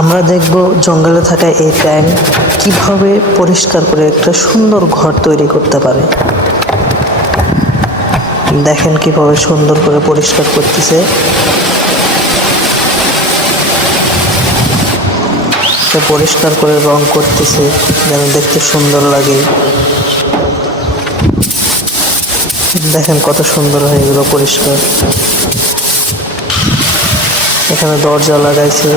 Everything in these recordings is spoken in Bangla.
আমরা দেখব জঙ্গলে থাকা এই ট্যাঙ্ক কিভাবে পরিষ্কার করে একটা সুন্দর ঘর তৈরি করতে পারে। দেখেন কিভাবে সুন্দর করে পরিষ্কার করতেছে। পরিষ্কার করে রং করতেছে যেন দেখতে সুন্দর লাগে। দেখেন কত সুন্দর হয়ে গেল পরিষ্কার। এখানে দরজা লাগাইছে।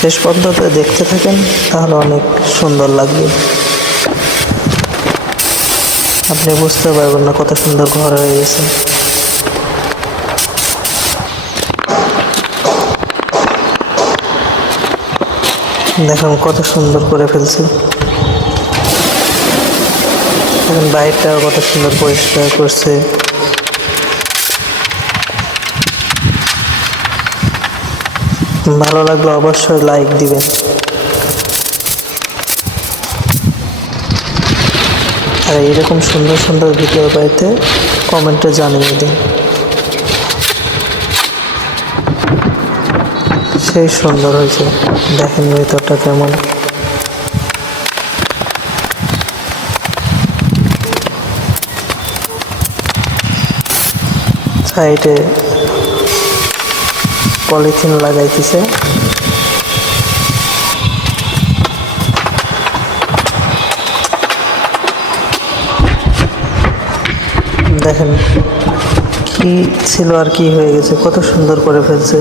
শেষ পর্যন্ত দেখতে থাকেন, তাহলে অনেক সুন্দর লাগবে। আপনি বুঝতে পারবেন না কত সুন্দর ঘর হয়ে গেছে। দেখুন কত সুন্দর করে ফেলছে। এখন বাইরটাও কত সুন্দর পরিষ্কার করছে। ভালো লাগলে অবশ্যই লাইক দিবেন। আর এইরকম সুন্দর সুন্দর ভিডিও পাইতে কমেন্টে জানিয়ে দিন। সেই সুন্দর হয়েছে। দেখেন ভেতরটা কেমন। সাইডে পলিথিন লাগাইতেছে। দেখেন কি ছিল আর কি হয়ে গেছে, কত সুন্দর করে ফেলছে।